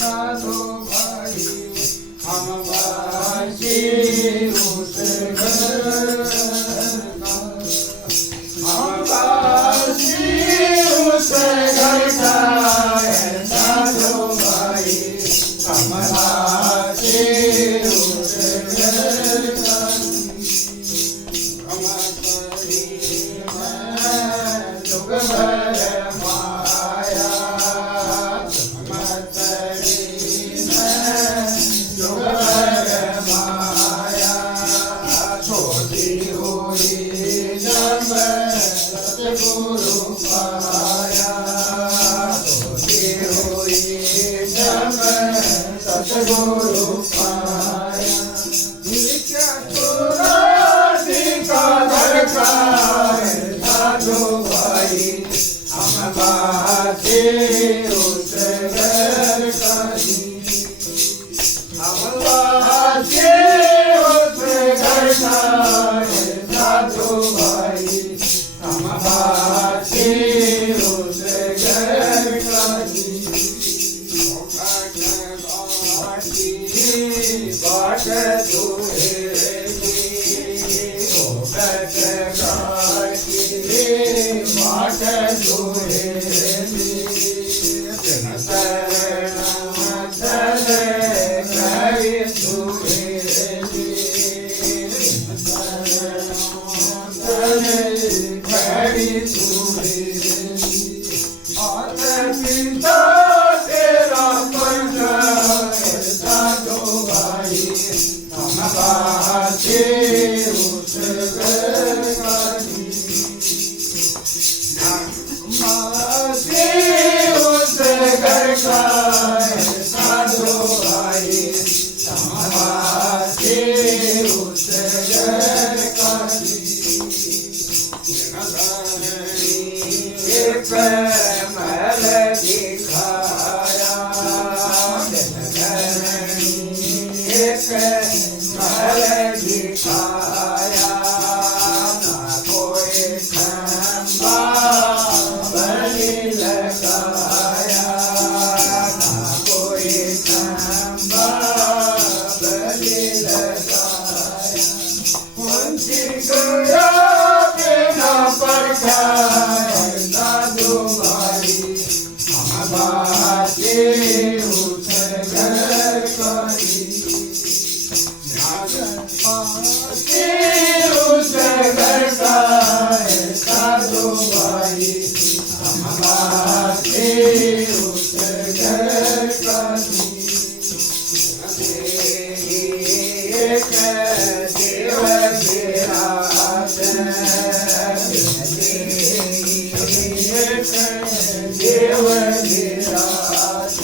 साधो भाई हम बासी उस घर का, हम बासी उस घर का साधो भाई हम बासी उस घर का। हम परी में जुग भर माया, हम परी में जुग भर माया, छोटी हुई जब सतगुरु पाया, छोटी हुई जब सतगुरु पाया। क्या चौरासी का घर का साधु भाई हम बासी उस घर का, हम बासी उस घर का साधु भाई हम बासी उस घर का। बाट दूरे बाट दूरे जन शरण चले कवि दूरे चले कवि दूरे। माता पिता तेरा परिचय साधो भाई हम बासी उस घर का, बासी उस घर का साधो भाई हम बासी उस घर का। एक महल दिखाया एक महल दिखाया, ना कोई खंबा बलि लगाया, ना कोई खंबा बलि लगाया। वंचित गया बिना परछाई साधु भाई हम बासी उस घर का, बासी उस घर का साधु भाई हम बासी उस घर का। एक देव विराज, एक देव विराज,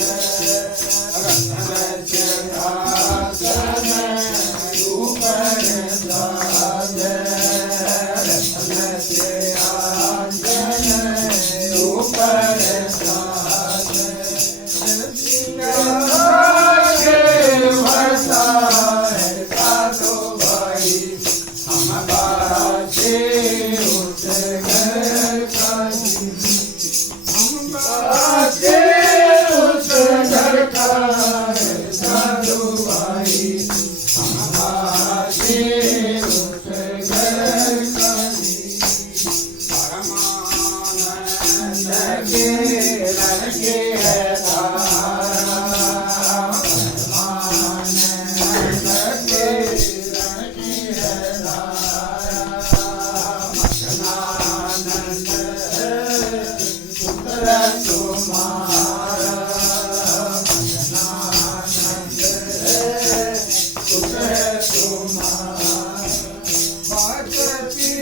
रत्न सिंहासन ऊपर साज, रत्न सिंहासन ऊपर साज। वर्षा साधो भाई हम बासी उस घर का, हम बासी उस घर का साधु भाई हम बासी उस घर का। परमानंद के रन के है धारा, परमानंद के रन की है धारा, मखनानंद पुत्र तुम्हारा, मखनानंद पुत्र तुम्हारा। माता पिता